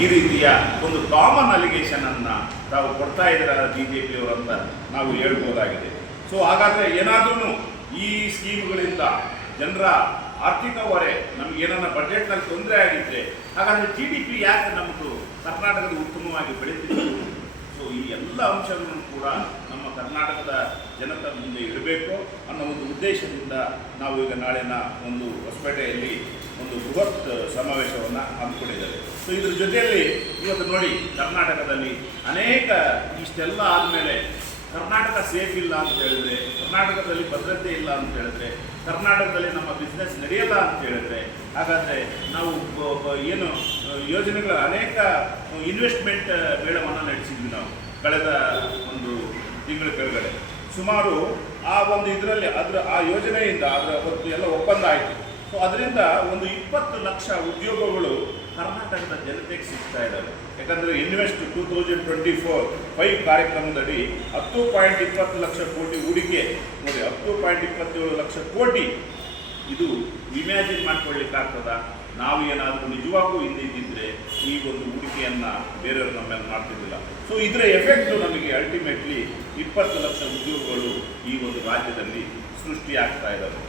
ಈ ರೀತಿಯ ಒಂದು ಕಾಮನ್ ಅಲಿಗೇಷನ್ ಅನ್ನ ತಾವು ಕೊಡ್ತಾ ಇದ್ದಾರೆ ಬಿಜೆಪಿಯವರು ಅಂತ ನಾವು ಹೇಳ್ಬೋದಾಗಿದೆ. ಸೊ ಹಾಗಾದ್ರೆ ಏನಾದ್ರೂ ಈ ಸ್ಕೀಮ್ಗಳಿಂದ ಜನರ ಆರ್ಥಿಕ ಹೊರೆ ನಮ್ಗೆ ಏನನ್ನ ಬಜೆಟ್ನಲ್ಲಿ ತೊಂದರೆ ಆಗಿದ್ರೆ ಹಾಗಾದ್ರೆ GDP ಯಾಕೆ ನಮ್ಮದು ಕರ್ನಾಟಕದ ಉತ್ತಮವಾಗಿ ಬೆಳೀತಿದೆ? ಸೊ ಈ ಎಲ್ಲ ಅಂಶಗಳನ್ನು ಕೂಡ ನಮ್ಮ ಕರ್ನಾಟಕದ ಜನತೆ ಮುಂದೆ ಇಡಬೇಕು ಅನ್ನೋ ಒಂದು ಉದ್ದೇಶದಿಂದ ನಾವು ಈಗ ನಾಳಿನ ಒಂದು ಹೊಸಪೇಟೆಯಲ್ಲಿ ಒಂದು ಬೃಹತ್ ಸಮಾವೇಶವನ್ನು ಹಮ್ಮಿಕೊಂಡಿದ್ದೇವೆ. ಸೊ ಇದ್ರ ಜೊತೆಯಲ್ಲಿ ಇವತ್ತು ನೋಡಿ ಕರ್ನಾಟಕದಲ್ಲಿ ಅನೇಕ ಇಷ್ಟೆಲ್ಲ ಆದಮೇಲೆ ಕರ್ನಾಟಕ ಸೇಫ್ ಇಲ್ಲ ಅಂತ ಹೇಳಿದ್ರೆ, ಕರ್ನಾಟಕದಲ್ಲಿ ಭದ್ರತೆ ಇಲ್ಲ ಅಂತ ಹೇಳಿದ್ರೆ, ಕರ್ನಾಟಕದಲ್ಲಿ ನಮ್ಮ ಬಿಸ್ನೆಸ್ ನಡೆಯಲ್ಲ ಅಂತ ಹೇಳಿದ್ರೆ ಹಾಗಾದರೆ ನಾವು ಏನು ಯೋಜನೆಗಳ ಅನೇಕ ಇನ್ವೆಸ್ಟ್ಮೆಂಟ್ ಮೇಳವನ್ನು ನಡೆಸಿದ್ವಿ ನಾವು ಕಳೆದ ಒಂದು ತಿಂಗಳ ಕೆಳಗಡೆ. ಸುಮಾರು ಆ ಒಂದು ಇದರಲ್ಲಿ ಆ ಯೋಜನೆಯಿಂದ ಅದರ ಒಂದು ಎಲ್ಲ ಒಪ್ಪಂದ ಆಯಿತು. ಸೊ ಅದರಿಂದ ಒಂದು 20 ಲಕ್ಷ ಉದ್ಯೋಗಗಳು ಕರ್ನಾಟಕದ ಜನತೆಗೆ ಸಿಗ್ತಾ ಇದ್ದಾವೆ. ಯಾಕಂದರೆ ಇನ್ವೆಸ್ಟ್ 2024 ಕಾರ್ಯಕ್ರಮದಡಿ 10.20 ಲಕ್ಷ ಕೋಟಿ ಹೂಡಿಕೆ ನೋಡಿ, 10.27 ಲಕ್ಷ ಕೋಟಿ. ಇದು ಇಮ್ಯಾಜಿನ್ ಮಾಡ್ಕೊಳ್ಳಿಕ್ಕಾಗ್ತದ? ನಾವು ಏನಾದರೂ ನಿಜವಾಗೂ ಹಿಂದಿದ್ದರೆ ಈ ಒಂದು ಹೂಡಿಕೆಯನ್ನು ಬೇರೆಯವರು ನಮ್ಮ ಮೇಲೆ ಮಾಡ್ತಿದ್ದಿಲ್ಲ. ಸೊ ಇದರ ಎಫೆಕ್ಟು ನಮಗೆ ಅಲ್ಟಿಮೇಟ್ಲಿ 20 ಲಕ್ಷ ಉದ್ಯೋಗಗಳು ಈ ಒಂದು ರಾಜ್ಯದಲ್ಲಿ ಸೃಷ್ಟಿಯಾಗ್ತಾ ಇದ್ದಾವೆ.